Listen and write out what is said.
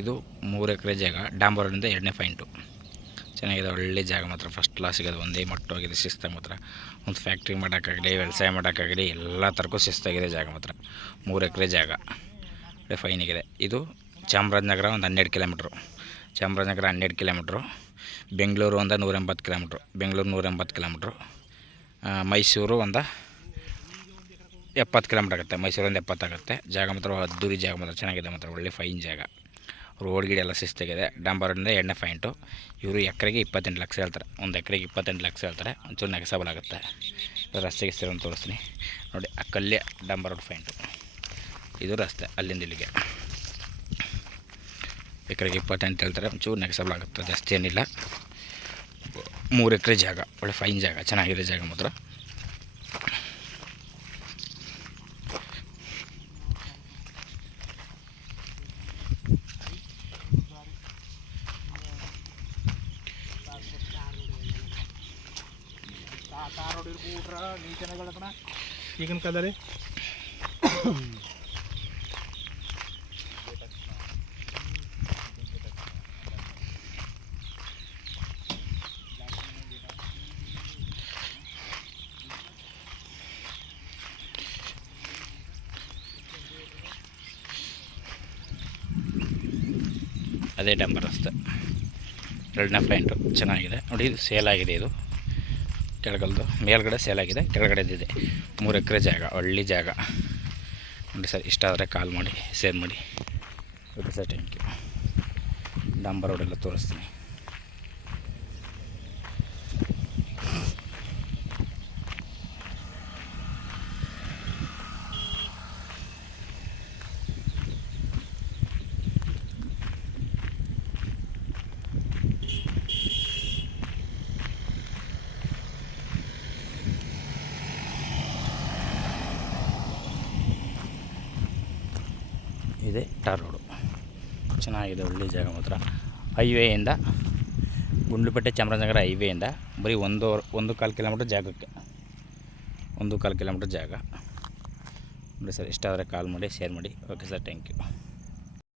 ಇದು 3 ಎಕರೆ ಜಾಗ. ಡಾಂಬರ್ ರೋಡಿಂದ 2ನೇ ಪಾಯಿಂಟು. ಚೆನ್ನಾಗಿದೆ, ಒಳ್ಳೆ ಜಾಗ ಮಾತ್ರ. ಫಸ್ಟ್ ಕ್ಲಾಸ್ ಸಿಗೋದು, ಒಂದೇ ಮಟ್ಟವಾಗಿದೆ. ಶಿಸ್ತಾಗಿ ಮಾತ್ರ ಒಂದು ಫ್ಯಾಕ್ಟ್ರಿ ಮಾಡೋಕ್ಕಾಗಲಿ, ವ್ಯವಸಾಯ ಮಾಡೋಕ್ಕಾಗಲಿ ಎಲ್ಲ ಥರಕ್ಕೂ ಶಿಸ್ತಾಗಿದೆ ಜಾಗ ಮಾತ್ರ. 3 ಎಕರೆ ಜಾಗ ಫೈನಿಗಿದೆ. ಇದು ಚಾಮರಾಜನಗರ ಒಂದು 12 ಕಿಲೋಮೀಟ್ರು. ಚಾಮರಾಜನಗರ 12 ಕಿಲೋಮೀಟ್ರು. ಬೆಂಗಳೂರು ಒಂದು 180 ಕಿಲೋಮೀಟ್ರು. ಬೆಂಗಳೂರು 180 ಕಿಲೋಮೀಟ್ರು. ಮೈಸೂರು ಒಂದು 70 ಕಿಲೋಮೀಟ್ರ್ ಆಗುತ್ತೆ. ಮೈಸೂರು ಒಂದು 70 ಆಗುತ್ತೆ. ಜಾಗ ಮಾತ್ರ ಅದ್ದೂರಿ ಜಾಗ ಮಾತ್ರ, ಚೆನ್ನಾಗಿದೆ ಮಾತ್ರ, ಒಳ್ಳೆ ಫೈನ್ ಜಾಗ. ರೋಡ್ ಗಿಡ ಎಲ್ಲ ಶಿಸ್ತಾಗಿದೆ. ಡಾಂಬರಿಂದ 2ನೇ ಪಾಯಿಂಟು. ಇವರು ಎಕರೆಗೆ 28 ಲಕ್ಷ ಹೇಳ್ತಾರೆ. ಒಂದು ಎಕರೆಗೆ 28 ಲಕ್ಷ ಹೇಳ್ತಾರೆ. ಒಂಚೂರು ನೆಗೆಸಬಲ್ ಆಗುತ್ತೆ. ರಸ್ತೆಗೆ ಸೇರೋದು ತೋರಿಸ್ತೀನಿ ನೋಡಿ. ಆ ಕಲ್ಲೇ ಡಾಂಬರ್ ರೋಡ್ ಪಾಯಿಂಟು. ಇದು ರಸ್ತೆ ಅಲ್ಲಿಂದ ಇಲ್ಲಿಗೆ. ಎಕರೆಗೆ 28 ಹೇಳ್ತಾರೆ. ಒಂಚೂರು ನೆಗೆಸಬಲ್ ಆಗುತ್ತೆ, ಜಾಸ್ತಿ ಏನಿಲ್ಲ. 3 ಎಕರೆ ಜಾಗ, ಒಳ್ಳೆ ಫೈನ್ ಜಾಗ, ಚೆನ್ನಾಗಿದೆ ಜಾಗ ಮಾತ್ರ. ಈಗಿನ ಕಾಲದಲ್ಲಿ ಅದೇ ಡಂಬರ್ ರಸ್ತೆ, 2ನೇ ಪಾಯಿಂಟು. ಚೆನ್ನಾಗಿದೆ ನೋಡಿ. ಇದು ಸೇಲ್ ಆಗಿದೆ. ಇದು ಕೆಳಗಲ್ದು, ಮೇಲ್ಗಡೆ ಸೇಲ್ ಆಗಿದೆ, ಕೆಳಗಡೆದಿದೆ. 3 ಎಕರೆ ಜಾಗ, ಒಳ್ಳೆ ಜಾಗ ನೋಡಿ ಸರ್. ಇಷ್ಟ ಆದರೆ ಕಾಲ್ ಮಾಡಿ, ಶೇರ್ ಮಾಡಿ. Okay sir, thank you. ಡಾಂಬರ್ ರೋಡೆಲ್ಲ ತೋರಿಸ್ತೀನಿ. ಇದೆ ಟಾರ್ ರೋಡು, ಚೆನ್ನಾಗಿದೆ, ಒಳ್ಳೆ ಜಾಗ ಮಾತ್ರ. ಹೈವೇಯಿಂದ ಗುಂಡ್ಲುಪೇಟೆ ಚಾಮರಾಜನಗರ ಹೈವೇಯಿಂದ ಬರೀ 1.25 ಕಿಲೋಮೀಟ್ರ್ ಜಾಗಕ್ಕೆ, 1.25 ಕಿಲೋಮೀಟ್ರ್ ಜಾಗ ನೋಡಿ ಸರ್. ಇಷ್ಟ ಆದರೆ ಕಾಲ್ ಮಾಡಿ, ಶೇರ್ ಮಾಡಿ. Okay sir, thank you.